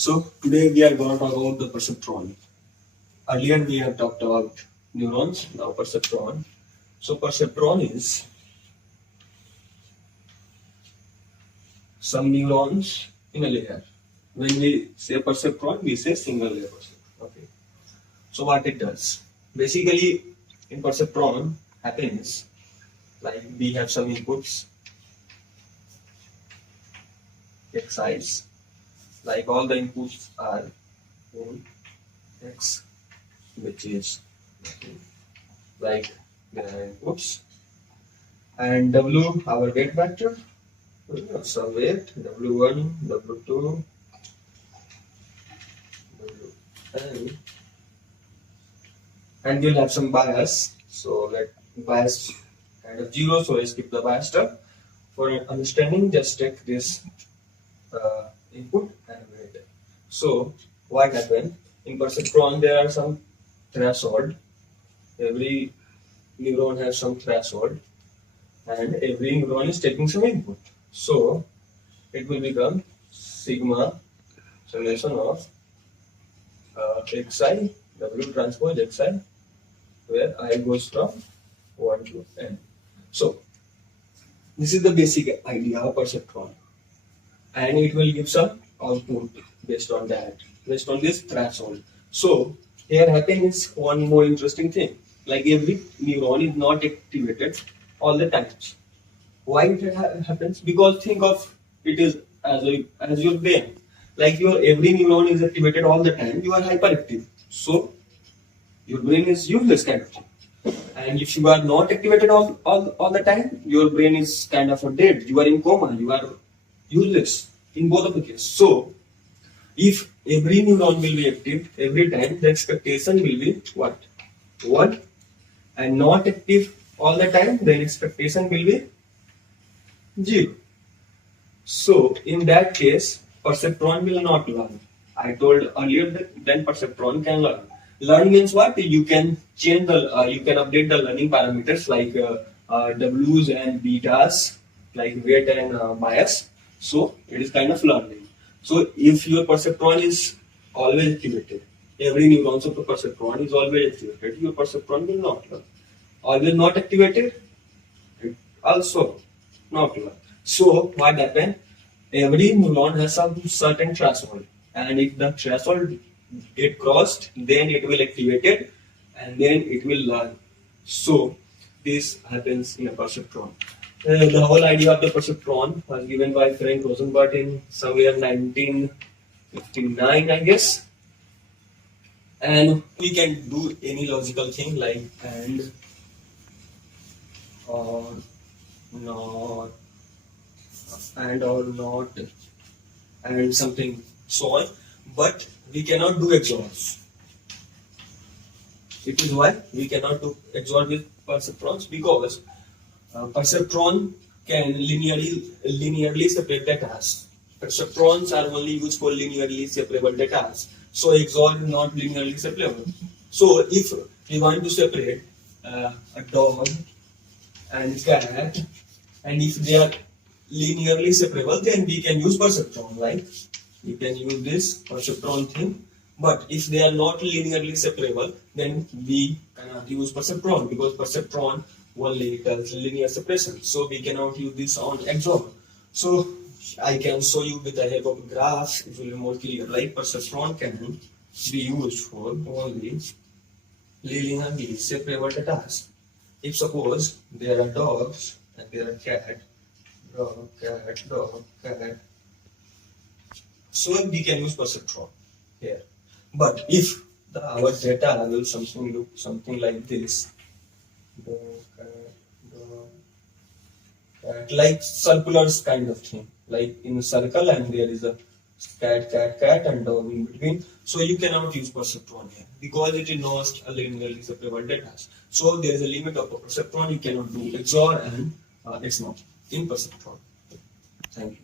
So today we are going to talk about the perceptron. Earlier we have talked about neurons, now perceptron. So perceptron is some neurons in a layer. When we say perceptron, we say single layer perceptron. Okay. So what it does? Basically, in perceptron happens like we have some inputs, x's, like all the inputs are in x, which is like there are inputs, and w our weight vector, some weight w1, w2, wn, and we'll have some bias. So let bias kind of 0, so I skip the bias term. For understanding, just take this input and weight. So what happened in perceptron? There are some threshold. Every neuron has some threshold, and every neuron is taking some input. So it will become sigma summation of xi w transpose xi, where I goes from 1 to n. So this is the basic idea of perceptron, and it will give some output based on that, based on this threshold. So here happens one more interesting thing, like every neuron is not activated all the times. Why it happens? Because think of it is as your brain, like your every neuron is activated all the time, you are hyperactive, so your brain is useless kind of thing. And if you are not activated all the time, your brain is kind of dead, you are in coma, you are useless in both of the cases. So if every neuron will be active every time, the expectation will be what? 1. And not active all the time, then expectation will be 0. So in that case, perceptron will not learn. I told earlier that then perceptron can learn. Learn means what? You can change you can update the learning parameters like W's and betas, like weight and bias. So it is kind of learning. So if your perceptron is always activated, every neuron of the perceptron is always activated, your perceptron will not learn. Always not activated, it also not learn. So what happens? Every neuron has some certain threshold, and if the threshold get crossed, then it will activate it, and then it will learn. So this happens in a perceptron. The whole idea of the perceptron was given by Frank Rosenblatt in somewhere 1959, I guess. And we can do any logical thing like and or not, and or not, and something so on. But we cannot do XORs. It is why we cannot do XOR with perceptrons, because perceptron can linearly separate data. Perceptrons are only used for linearly separable data. So XOR is not linearly separable. So if we want to separate a dog and cat, and if they are linearly separable, then we can use perceptron, right? We can use this perceptron thing. But if they are not linearly separable, then we cannot use perceptron, because perceptron only does linear separation. So we cannot use this on XOR. So I can show you with the help of a graph, it will be more clear. Like perceptron can be used for only linearly separable data. If suppose there are dogs and there are cat, dog, cat, dog, cat, so we can use perceptron here. But if our data will look something like this, like circular kind of thing, like in a circle, and there is a cat, and dog in between. So you cannot use perceptron here because it is not a linearly separable data. So there is a limit of a perceptron. You cannot do XOR and it's not in perceptron. Thank you.